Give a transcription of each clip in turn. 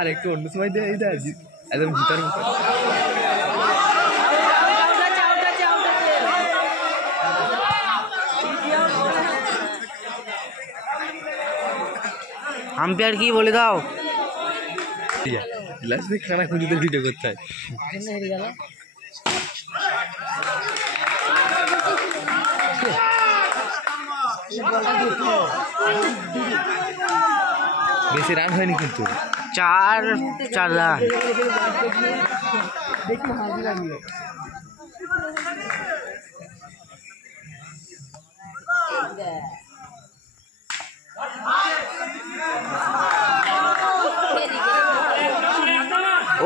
আরেকটু অন্য সময় দেয় একদম জিতার মতো আম্পায়ার কি বলে দাও খানা খুঁজে তো ভিডিও করতে হয় বেশি রান হয়নি কিন্তু 4 রান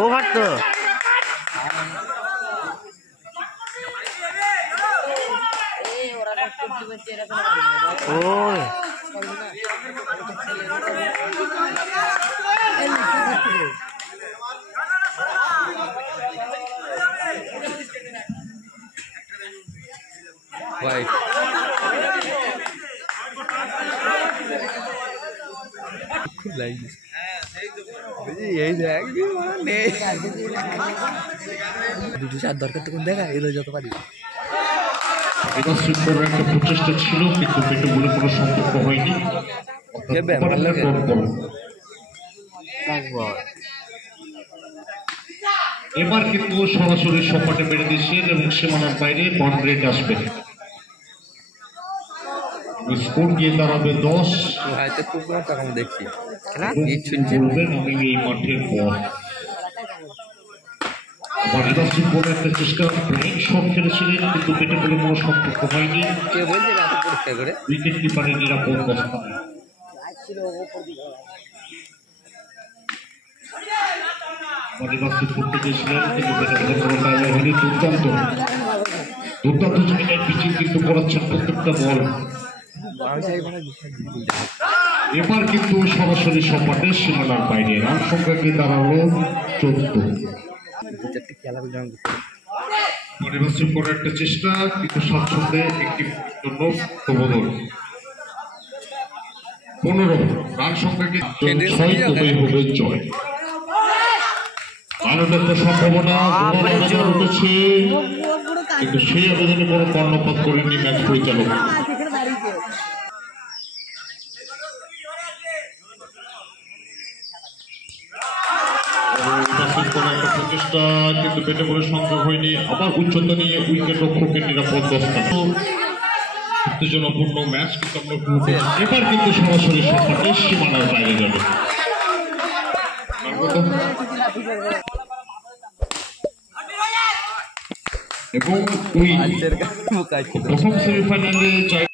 ওভার তো ও ভাই খুব লাগছে এই দেখ দুটো চার দরকার তখন দেখা এদের যত পারি এটা সুন্দর একটা প্রচেষ্টা ছিল কিন্তু পেটে বলে কোনো সম্পর্ক হয়নি এবার কিন্তু সরাসরি সপাটে বেড়ে দিচ্ছেন এবং সীমানার বাইরে বাউন্ডারিতে আসবে স্কোর গিয়ে দাঁড়াবে 10 হয়তো খুব তখন দেখছি বলবেন আমি এই মাঠের পর বাংলাদেশ বলে একটা চেষ্টা ব্রেক শট খেলেছিলেন কিন্তু পেটে বলে কোনো সম্পর্ক হয়নি কে বলছে এত পরিষ্কার করে উইকেট কিপারের নিরাপদ অবস্থানে করতে গেছিলেন কিন্তু পেটে বলে কোনো টাইমে হয়নি দুর্দান্ত জায়গায় পিচিং কিন্তু করাচ্ছেন প্রত্যেকটা বল এবার কিন্তু সরাসরি সপাটে সীমানার বাইরে রান সংখ্যা কি দাঁড়ালো 14 করার একটা চেষ্টা কিন্তু স্বাচ্ছন্দ্যে একটি জন্য প্রবদল 15 রান সংখ্যাকে 6 তবেই হবে জয় আরো একটা সম্ভাবনা উঠেছে কিন্তু সেই আবেদনে কোনো কর্ণপাত করেননি ম্যাচ পরিচালক প্রচেষ্টা কিন্তু পেটে বলে সংগ্রহ হয়নি আবার উচ্চতা নিয়ে উইকেট রক্ষকের নিরাপদ উত্তেজনাপূর্ণ ম্যাচ কিন্তু আমরা এবার কিন্তু সরাসরি সপাটে সীমানার বাইরে যাবে এবং প্রথম সেমিফাইনালে